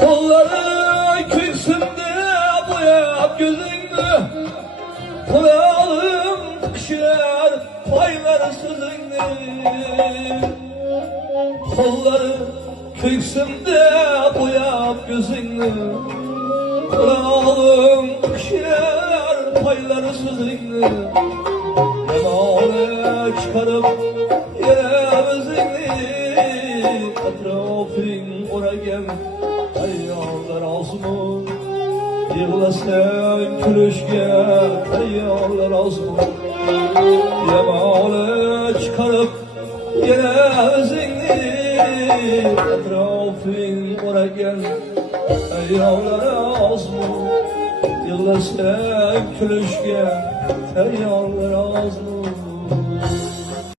Kolları köksünde boyap gözünü, kulağım tıkşır payları sözünü. Kolları köksünde boyap gözünü, kulağım tıkşır payları sözünü. Yemağını çıkarıp yere özünü, etrafın oragem ayağlar azmı. Yığılasın külüşge ayağlar azmı. Yemağını çıkarıp yere özünü, etrafın oragem ayağlar azmı. Yığılasın külüşge ayağlar azmı.